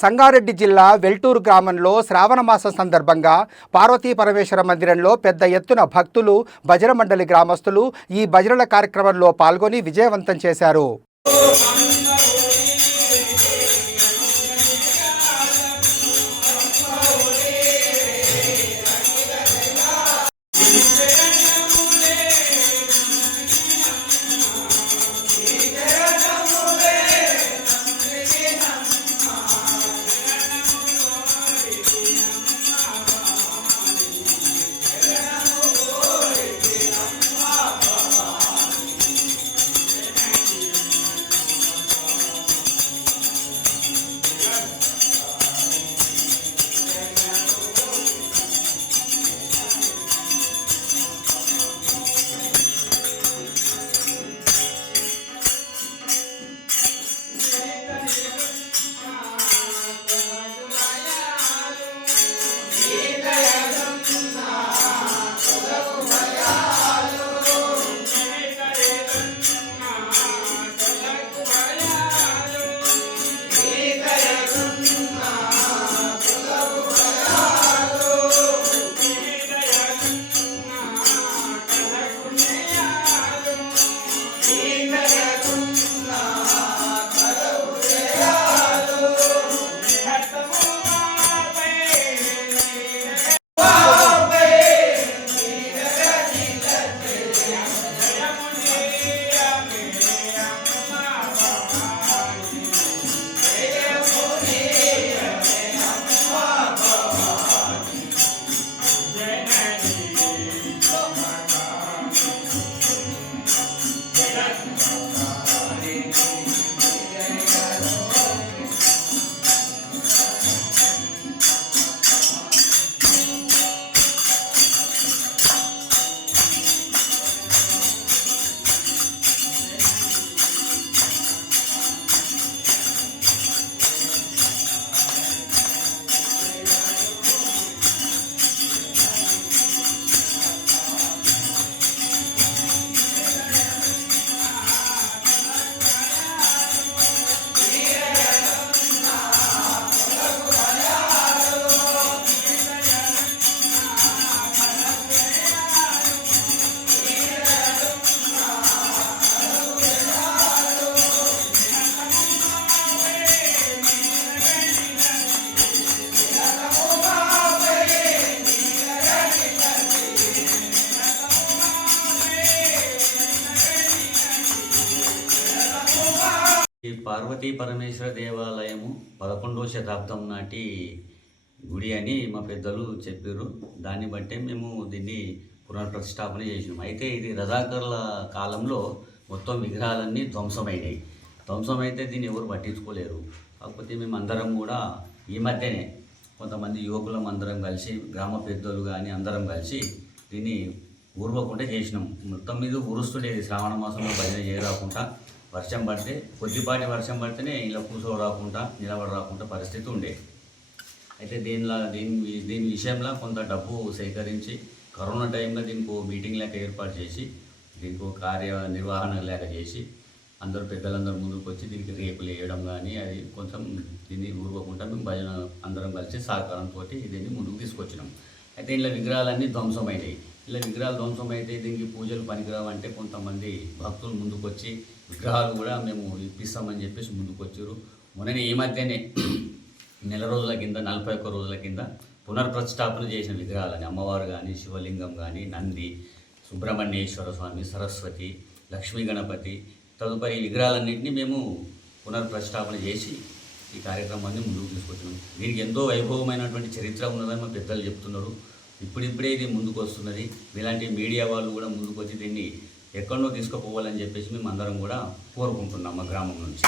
సంగారెడ్డి జిల్లా వెల్టూరు గ్రామంలో శ్రావణ మాసం సందర్భంగా పార్వతీ పరమేశ్వర మందిరంలో పెద్ద ఎత్తున భక్తులు, భజన మండలి గ్రామస్తులు ఈ భజనల కార్యక్రమంలో పాల్గొని విజయవంతం చేశారు. ఈ పార్వతీ పరమేశ్వర దేవాలయము 11వ శతాబ్దం నాటి గుడి అని మా పెద్దలు చెప్పారు. దాన్ని బట్టే మేము దీన్ని పునఃప్రతిష్టాపన చేసినాం. అయితే ఇది రజాకర్ల కాలంలో మొత్తం విగ్రహాలన్నీ ధ్వంసమైనాయి. ధ్వంసమైతే దీన్ని ఎవరు పట్టించుకోలేరు. కాకపోతే మేము అందరం కూడా ఈ మధ్యనే కొంతమంది యువకులం అందరం కలిసి, గ్రామ పెద్దలు కానీ అందరం కలిసి దీన్ని ఊర్వకుండా చేసినాం. మొత్తం మీద ఉరుస్తుండేది. శ్రావణ మాసంలో భజన చేయరాకుండా వర్షం పడితే, కొద్దిపాటి వర్షం పడితేనే ఇలా కూర్చోరాకుండా నిలబడరాకుండా పరిస్థితి ఉండేది. అయితే దీని విషయంలో కొంత డబ్బు సేకరించి కరోనా టైంలో దీనికి మీటింగ్ లేక ఏర్పాటు చేసి, దీనికి కార్యనిర్వహణ లేక చేసి అందరూ పెద్దలందరూ ముందుకు వచ్చి దీనికి రేపులు వేయడం కానీ అది కొంచెం దీన్ని ఊరుకోకుండా మేము భజన అందరం కలిసి సహకారంతో దీన్ని ముందుకు తీసుకొచ్చినాం. అయితే ఇలా విగ్రహాలన్నీ ధ్వంసమైనాయి. ఇలా విగ్రహాలు ధ్వంసమైతే దీనికి పూజలు పనికిరావంటే కొంతమంది భక్తులు ముందుకు వచ్చి విగ్రహాలు కూడా మేము ఇప్పిస్తామని చెప్పేసి ముందుకు వచ్చారు. మొన్ననే ఈ మధ్యనే నెల రోజుల కింద 41 రోజుల కింద పునర్ప్రతిష్టాపన చేసిన విగ్రహాలని అమ్మవారు కానీ, శివలింగం కానీ, నంది, సుబ్రహ్మణ్యేశ్వర స్వామి, సరస్వతి, లక్ష్మీ గణపతి తదుపరి విగ్రహాలన్నింటినీ మేము పునర్ప్రతిష్టాపన చేసి ఈ కార్యక్రమాన్ని ముందుకు తీసుకొచ్చినాం. దీనికి ఎంతో వైభవమైనటువంటి చరిత్ర ఉన్నదని మా పెద్దలు చెప్తున్నారు. ఇప్పుడిప్పుడే ఇది ముందుకు వస్తున్నది. ఇలాంటి మీడియా వాళ్ళు కూడా ముందుకు వచ్చి దీన్ని ఎక్కడో తీసుకుపోవాలని చెప్పేసి మేము అందరం కూడా కోరుకుంటున్నాం మా గ్రామం నుంచి.